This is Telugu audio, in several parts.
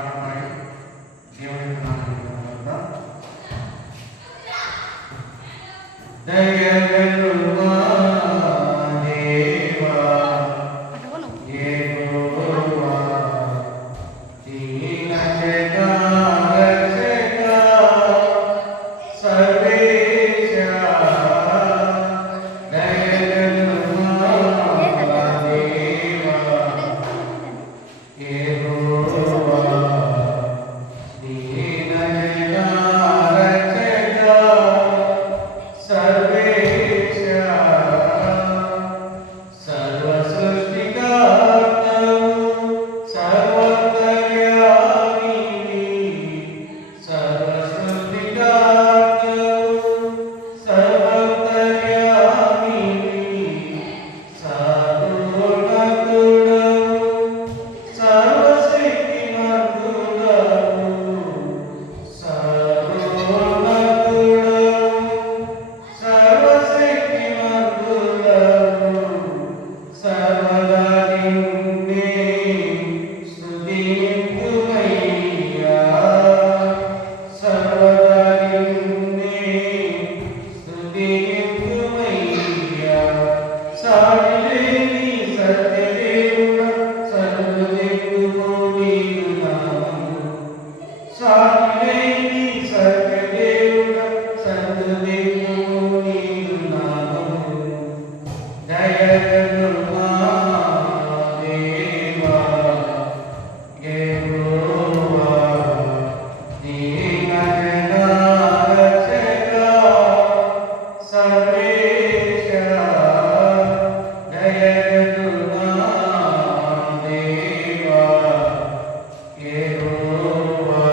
పాట పాడి దేవుని నామమున దయగలుమా దేవా యెహోవా దీన జగరక్షక సర్వేశ దయగలుమా దేవా యెహోవా దీన జగరక్షక సర్వేశ సర్వ సృష్టికర్తవు సర్వోత్తర్యామి సర్వ సృష్టికర్తవు సర్వోత్తర్యామి సర్వోన్నతుడవు సర్వశక్తిమంతుడవు సర్వోన్నతుడవు సర్వశక్తిమంతుడవు సర్వదా నిన్నే స్తుతింతుమయ్యా సర్వదా నిన్నే స్తుతింతుమయ్యా సాటిలేని సత్యదేవుడా సర్వదిక్కుము నీకు నామము సాటిలేని సత్యదేవుడా సర్వదిక్కుము నీకు నామము దయగలుమా దేవా యెహోవా దీన జగరక్షక సర్వేశ దయగలుమా దేవా యెహోవా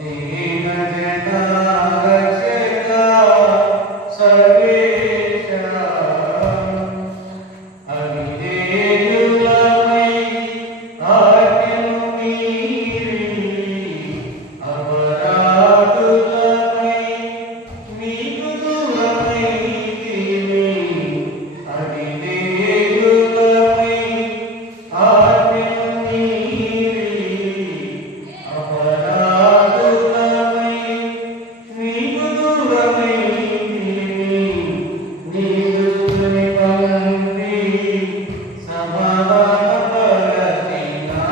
దీన జగరక్షక సర్వేశ అవిధేయులమై ఆజ్ఞను మీరి అపరాధులమై మీకు దూరమైతిమి అవిధేయులమై ఆజ్ఞను మీరి అపరాధులమై మీకు దూరమైతిమి నీ దృష్టిని పొంది సమాధానపరచినా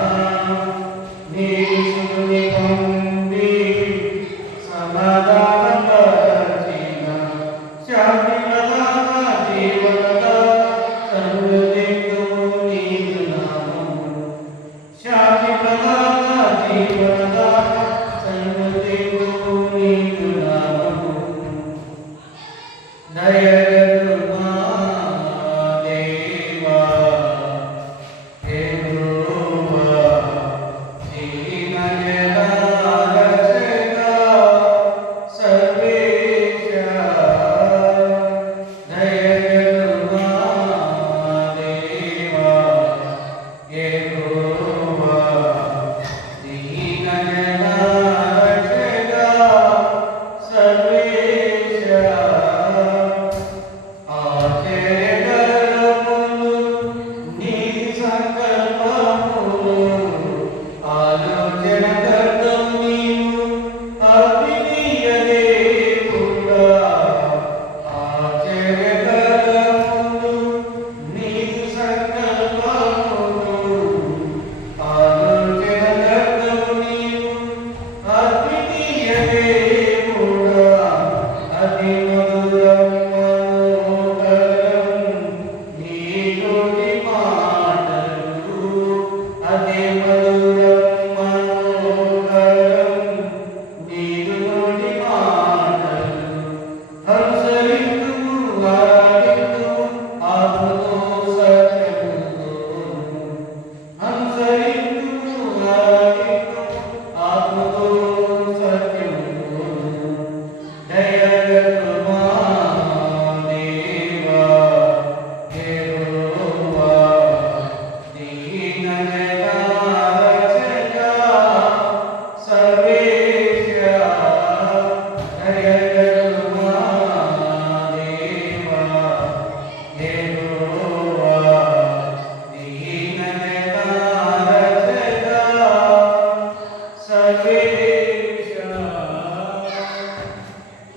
నీ దృష్టిని పొంది సమాధానపరచినా శాంతి ప్రదాత జీవనదాత సర్వదిక్కుము నీకు నామము శాంతి ప్రదాత జీవనదాత సర్వదిక్కుము నీకు నామము దయగలుమా దేవా యెహోవా దీన జగరక్షక సర్వేశ దయగలుమా దేవా యెహోవా దీన జగరక్షక సర్వేశ वे